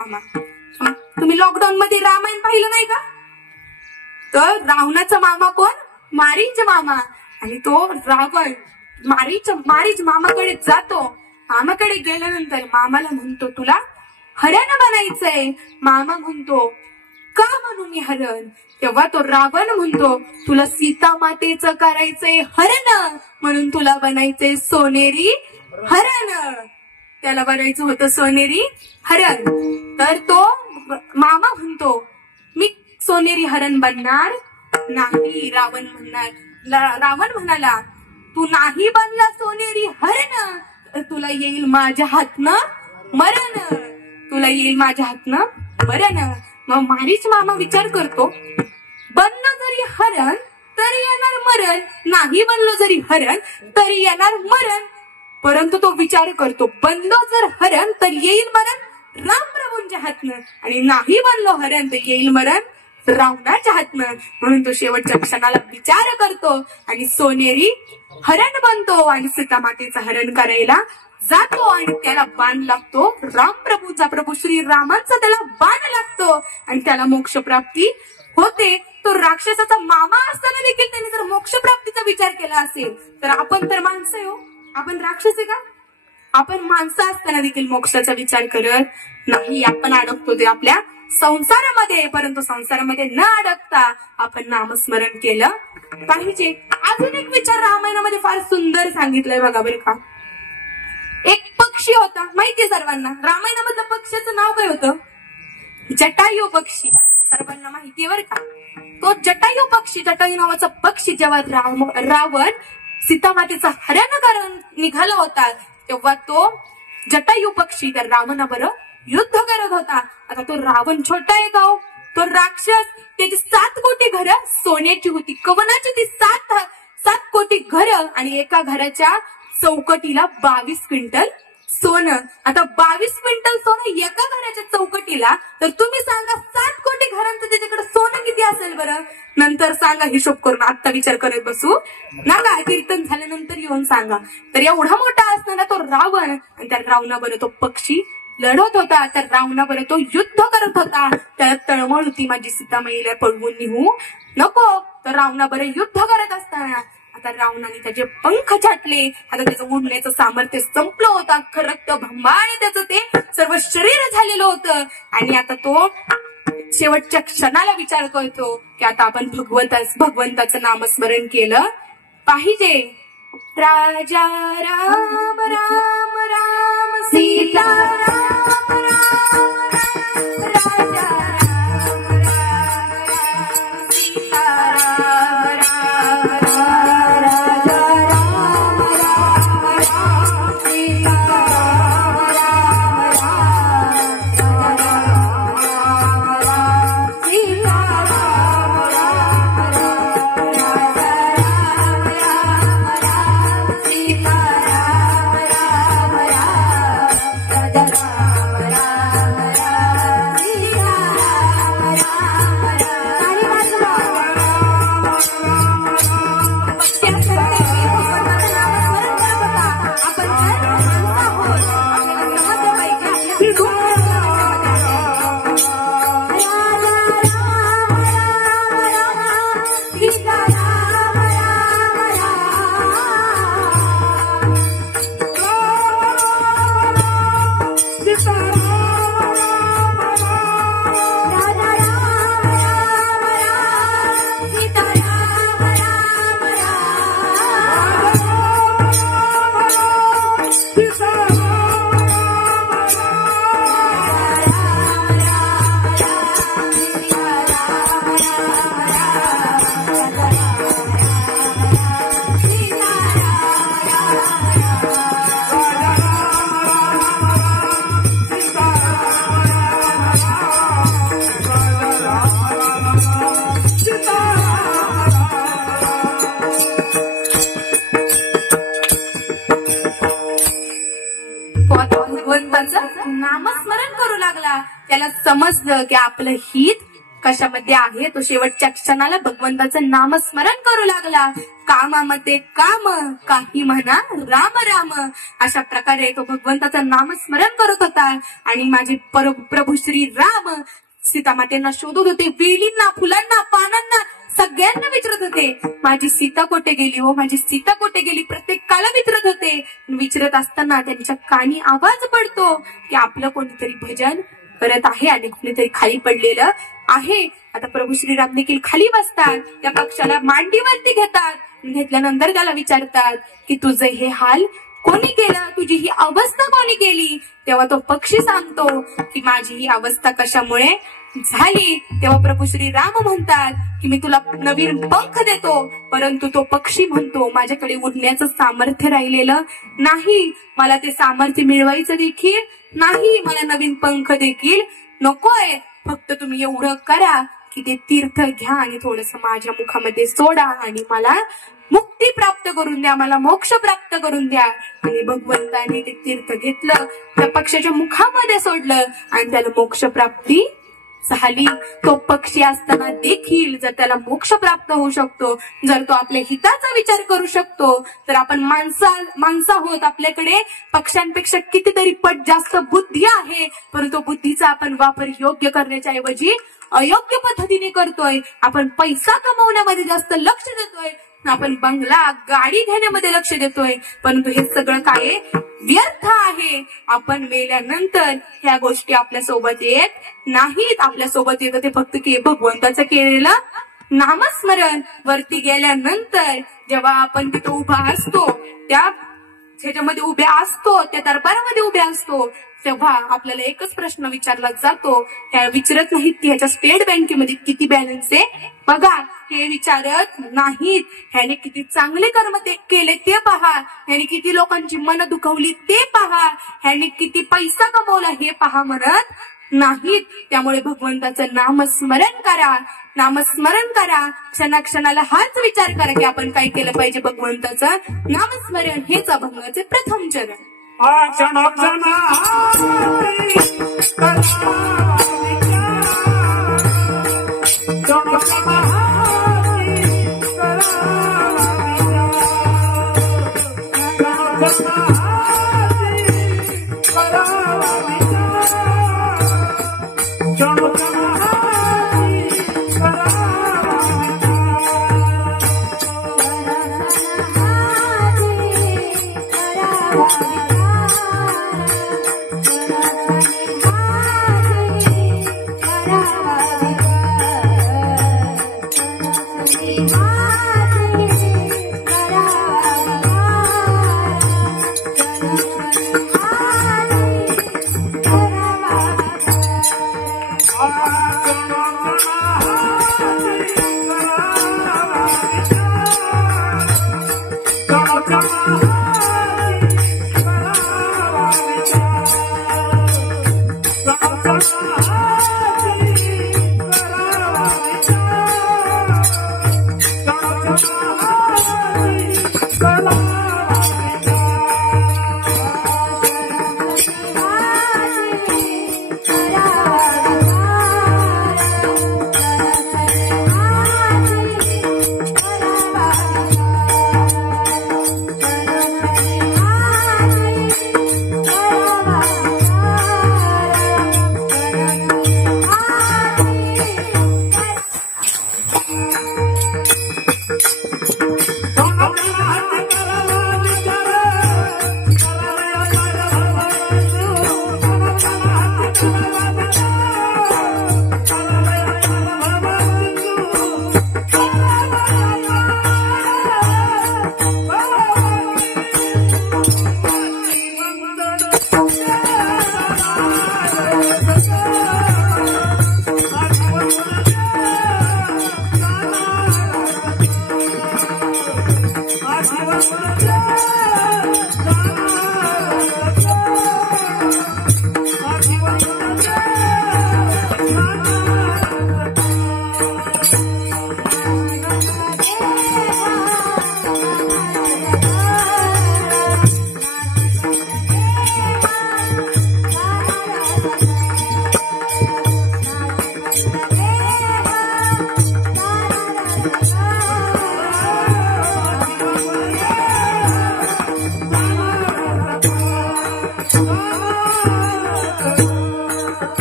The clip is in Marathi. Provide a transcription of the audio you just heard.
मामा, तुम्ही लॉकडाऊन मध्ये रामायण पाहिलं नाही का? तर रावणाचा मामा कोण? मारीच मामा. आणि तो रावण मारीच मामाकडे जातो. मामाकडे गेल्यानंतर मामाला म्हणतो, तुला हरण बनायचंय. मामा म्हणतो, का म्हणू मी हरण? तेव्हा तो रावण म्हणतो, तुला सीता मातेचं करायचंय हरण, म्हणून तुला बनायचंय सोनेरी हरण. त्याला बनायचं होतं सोनेरी हरण. तर तो मामा म्हणतो, मी सोनेरी हरण बनणार नाही. रावण म्हणाला, तू नाही बनला सोनेरी हरण तर तुला येईल माझ्या हातनं मरण. तुला येईल माझ्या हातनं मरण. मग मारीच मामा विचार करतो, बनलो जरी हरण तरी येणार मरण, नाही बनलो जरी हरण तरी येणार मरण. परंतु तो विचार करतो, बनलो जर हरण तर येईल मरण रामप्रभूंच्या हातनं, आणि नाही बनलो हरण तर येईल मरण रावणाच्या हातनं. म्हणून तो शेवटच्या क्षणाला विचार करतो आणि सोनेरी हरण बनतो आणि सीता मातेचं हरण करायला जातो. आणि त्याला बाण लागतो रामप्रभूचा, प्रभू श्रीरामांचा त्याला बाण लागतो आणि त्याला मोक्ष प्राप्ती होते. तो राक्षसाचा मामा असताना देखील त्याने जर मोक्ष प्राप्तीचा विचार केला असेल तर आपण तर माणसं आहे हो, आपण राक्षस आहे का? आपण माणसं असताना देखील मोक्षाचा विचार करत नाही. आपण अडकतो ते आपल्या संसारामध्ये. परंतु संसारामध्ये न अडकता आपण नामस्मरण केलं पाहिजे. अजून एक विचार रामायणामध्ये फार सुंदर सांगितलंय बघा बरं का. एक पक्षी होता, माहितीये सर्वांना. रामायणामधलं पक्षाचं नाव काय होतं? जटायू पक्षी. सर्वांना माहितीये बरं का. तो जटायू पक्षी, जटायू नावाचा पक्षी जेव्हा रावण सीता मातेचा हरण करून निघाला होता तेव्हा तो जटायू पक्षी त्या रावणाबरोबर युद्ध करत होता. आता तो रावण छोटा आहे गाव, तो राक्षस, त्याची 7 कोटी घरं सोन्याची होती. कवनाची ती 7 कोटी घरं आणि एका घराच्या चौकटीला 22 क्विंटल सोनं. आता 22 क्विंटल सोनं एका घराच्या चौकटीला, तर तुम्ही सांगा 7 कोटी घरांचं त्याच्याकडे सोनं किती असेल बरं? नंतर सांगा, हिशोब करून. आता विचार करत बसू नका, कीर्तन झाल्यानंतर येऊन सांगा. तर एवढा मोठा असताना तो रावण आणि त्या रावणाबरोबर तो पक्षी लढत होता. तर रावणाबरोबर तो युद्ध करत होता. त्याला तळमळ होती, माझी सीतामाईला पळवून निघू नको. तर रावणाबरोबर युद्ध करत असताना आता रावणाने त्याचे पंख छाटले. आता त्याचं उडण्याचं सामर्थ्य संपलं होतं. अख्खं रक्त भंबाळ त्याचं ते सर्व शरीर झालेलं होतं. आणि आता तो शेवटच्या क्षणाला विचार करतो की आता आपण भगवंताचं नामस्मरण केलं पाहिजे. राजा राम राम राम सीता राम राम राजा राम राम सीता राम राम राजा राम राम सीता नामस्मरण करू लागला. त्याला समजलं की आपलं हित कशामध्ये आहे तो शेवटच्या क्षणाला भगवंताचं नामस्मरण करू लागला. कामामध्ये काम, काही म्हणा राम राम, अशा प्रकारे तो भगवंताचं नामस्मरण करत होता. आणि माझे प्रभू श्री राम सीता मातेंना शोधत होते. वेलींना, फुलांना, पानांना सगळ्यांना विचारत होते, माझी सीता कुठे गेली हो, माझी सीता कुठे गेली, प्रत्येकाला विचारत होते. विचारत असताना त्यांच्या कानी आवाज पडतो की आपलं कोणीतरी भजन करत आहे आणि कोणीतरी खाली पडलेलं आहे. आता प्रभू श्रीराम देखील खाली बसतात, त्या पक्षाला मांडीवरती घेतात. घेतल्यानंतर त्याला विचारतात की तुझं हे हाल कोणी केलं, तुझी ही अवस्था कोणी केली. तेव्हा तो पक्षी सांगतो की माझी ही अवस्था कशामुळे झाली. तेव्हा प्रभू श्री राम म्हणतात की मी तुला नवीन पंख देतो. परंतु तो पक्षी म्हणतो माझ्याकडे उडण्याचं सामर्थ्य राहिलेलं नाही, मला ते सामर्थ्य मिळवायचं देखील नाही, मला नवीन पंख देखील नकोय. फक्त तुम्ही एवढं करा की ते तीर्थ घ्या आणि थोडस माझ्या मुखामध्ये सोडा आणि मला मुक्ती प्राप्त करून द्या, मला मोक्ष प्राप्त करून द्या. आणि भगवंताने ते तीर्थ घेतलं, त्या पक्षाच्या मुखामध्ये सोडलं आणि त्याला मोक्ष प्राप्ती झाली. तो पक्षी असताना देखील जर त्याला मोक्ष प्राप्त होऊ शकतो, जर तो आपल्या हिताचा विचार करू शकतो, तर आपण माणसं आहोत, आपल्याकडे पक्ष्यांपेक्षा कितीतरी पट जास्त बुद्धी आहे, परंतु बुद्धीचा आपण वापर योग्य करण्याच्या ऐवजी अयोग्य पद्धतीने करतोय. आपण पैसा कमवण्यामध्ये जास्त लक्ष देतोय, आपण बंगला, गाडी घेण्यामध्ये लक्ष देतोय, परंतु हे सगळं काय व्यर्थ आहे. आपण मेल्यानंतर ह्या गोष्टी आपल्या सोबत येत नाहीत. आपल्या सोबत येतं ते फक्त भगवंताचं केलेलं नामस्मरण. वरती गेल्यानंतर जेव्हा आपण तिथं उभा असतो, त्या ह्याच्यामध्ये उभे असतो, त्या दरबारामध्ये उभे असतो, तेव्हा आपल्याला एकच प्रश्न विचारला जातो. त्या विचारत नाहीत की ह्याच्या स्टेट बँकेमध्ये किती बॅलन्स आहे बघा, हे विचारत नाहीत. ह्याने किती चांगले कर्म केले ते पहा, ह्याने किती लोकांची मन दुखवली ते पहा, ह्याने किती पैसा कमवला हे पहा म्हणत नाहीत. त्यामुळे भगवंताचं नामस्मरण करा, नामस्मरण करा. क्षणाक्षणाला हाच विचार करा की आपण काय केलं पाहिजे. भगवंताचं नामस्मरण हेच अभंगाचे प्रथम चरण. Come on.